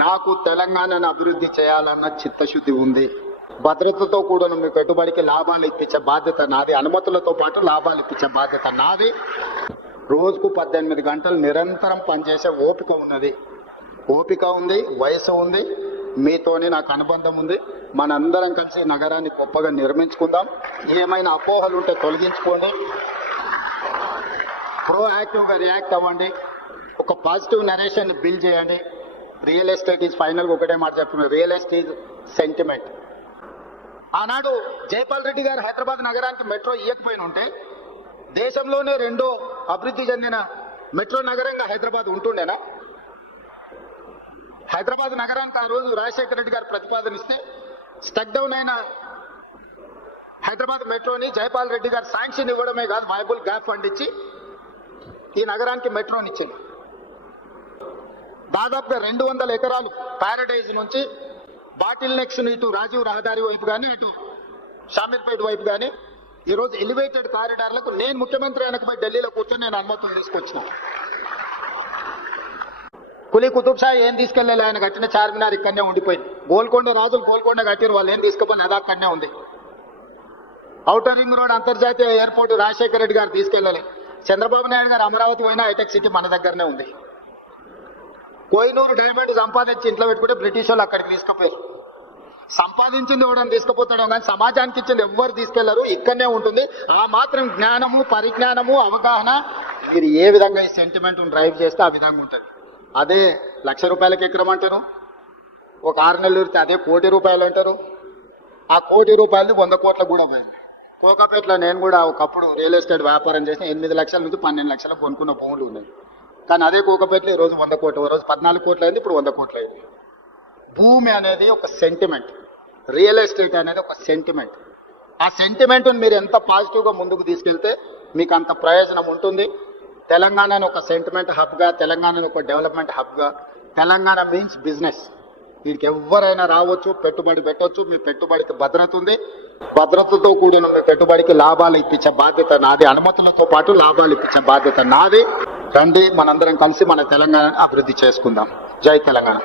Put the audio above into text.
నాకు తెలంగాణను అభివృద్ధి చేయాలన్న చిత్తశుద్ధి ఉంది. భద్రతతో కూడిన మీ పెట్టుబడికి లాభాలు ఇప్పించే బాధ్యత నాది. అనుమతులతో పాటు లాభాలు ఇప్పించే బాధ్యత నాది. రోజుకు 18 గంటలు నిరంతరం పనిచేసే ఓపిక ఉన్నది. ఓపిక ఉంది, వయసు ఉంది, మీతోని నాకు అనుబంధం ఉంది. మనందరం కలిసి నగరాన్ని గొప్పగా నిర్మించుకుందాం. ఏమైనా అపోహలు ఉంటే తొలగించుకోండి. ప్రోయాక్టివ్గా రియాక్ట్ అవ్వండి. ఒక పాజిటివ్ నరేషన్ బిల్డ్ చేయండి. రియల్ ఎస్టేట్ ఈజ్ ఫైనల్గా ఒకటే మాట చెప్తున్నారు, రియల్ ఎస్టేట్ సెంటిమెంట్. ఆనాడు జైపాల్ రెడ్డి గారు హైదరాబాద్ నగరానికి మెట్రో ఇవ్వకపోయిన ఉంటే దేశంలోనే రెండో అభివృద్ధి చెందిన మెట్రో నగరంగా హైదరాబాద్ ఉంటుండేనా? హైదరాబాద్ నగరానికి ఆ రోజు రాజశేఖర రెడ్డి గారు ప్రతిపాదనిస్తే స్టక్ డౌన్ అయిన హైదరాబాద్ మెట్రోని జైపాల్ రెడ్డి గారు శాంక్షన్ ఇవ్వడమే కాదు, వైబుల్ గ్యాప్ ఫండ్ ఇచ్చి ఈ నగరానికి మెట్రోని ఇచ్చింది. దాదాపుగా 200 ఎకరాలు ప్యారడైజ్ నుంచి బాటిల్ నెక్స్ ఇటు రాజీవ్ రహదారి వైపు కానీ ఇటు షామీర్పేట వైపు కానీ ఈరోజు ఎలివేటెడ్ కారిడార్లకు నేను ముఖ్యమంత్రి అయినకపోయి ఢిల్లీలో కూర్చొని నేను అనుమతులు తీసుకొచ్చిన. కులీ కుతుబ్ షా ఏం తీసుకెళ్ళాలి, ఆయన కట్టిన చార్మినార్ ఇక్కడనే ఉండిపోయింది. గోల్కొండ రాజులు గోల్కొండ కట్టారు, వాళ్ళు ఏం తీసుకుపోయి అది అక్కడనే ఉంది. ఔటర్ రింగ్ రోడ్ అంతర్జాతీయ ఎయిర్పోర్ట్ రాజశేఖర రెడ్డి గారు తీసుకెళ్ళాలి. చంద్రబాబు నాయుడు గారు అమరావతి పోయినా హైటెక్ సిటీ మన దగ్గరనే ఉంది. కోహినూరు డైమండ్ సంపాదించి ఇంట్లో పెట్టుకుంటే బ్రిటిష్ వాళ్ళు అక్కడికి తీసుకుపోయారు. సంపాదించింది ఎవడని తీసుకుపోతాడో కానీ సమాజానికి ఇచ్చింది ఎవ్వరు తీసుకెళ్లరు, ఇక్కడనే ఉంటుంది. ఆ మాత్రం జ్ఞానము, పరిజ్ఞానము, అవగాహన మీరు ఏ విధంగా ఈ సెంటిమెంట్ డ్రైవ్ చేస్తే ఆ విధంగా ఉంటుంది. అదే ₹1,00,000 ఎకరం అంటారు, ఒక 6 నెలలు అదే ₹1,00,00,000 అంటారు. ఆ ₹1,00,00,000 100 కోట్ల కూడా పోయింది. కోకాపేటలో నేను కూడా ఒకప్పుడు రియల్ ఎస్టేట్ వ్యాపారం చేసిన 8 లక్షల నుంచి 12 లక్షలకు కొనుక్కున్న భూములు ఉన్నాయి. కానీ అదే కోకాపేటలో ఈరోజు 100 కోట్లు, రోజు 14 కోట్లు అయింది, ఇప్పుడు 100 కోట్లు అయింది. భూమి అనేది ఒక సెంటిమెంట్, రియల్ ఎస్టేట్ అనేది ఒక సెంటిమెంట్. ఆ సెంటిమెంట్ని మీరు ఎంత పాజిటివ్గా ముందుకు తీసుకెళ్తే మీకు అంత ప్రయోజనం ఉంటుంది. తెలంగాణను ఒక సెంటిమెంట్ హబ్గా, తెలంగాణను ఒక డెవలప్మెంట్ హబ్గా, తెలంగాణ మీన్స్ బిజినెస్. వీడికి ఎవరైనా రావచ్చు, పెట్టుబడి పెట్టవచ్చు. మీ పెట్టుబడికి భద్రత ఉంది. భద్రతతో కూడిన మీ పెట్టుబడికి లాభాలు ఇప్పించే బాధ్యత నాది. అనుమతులతో పాటు లాభాలు ఇప్పించే బాధ్యత నాది. రండి, మనందరం కలిసి మన తెలంగాణను అభివృద్ధి చేసుకుందాం. జై తెలంగాణ.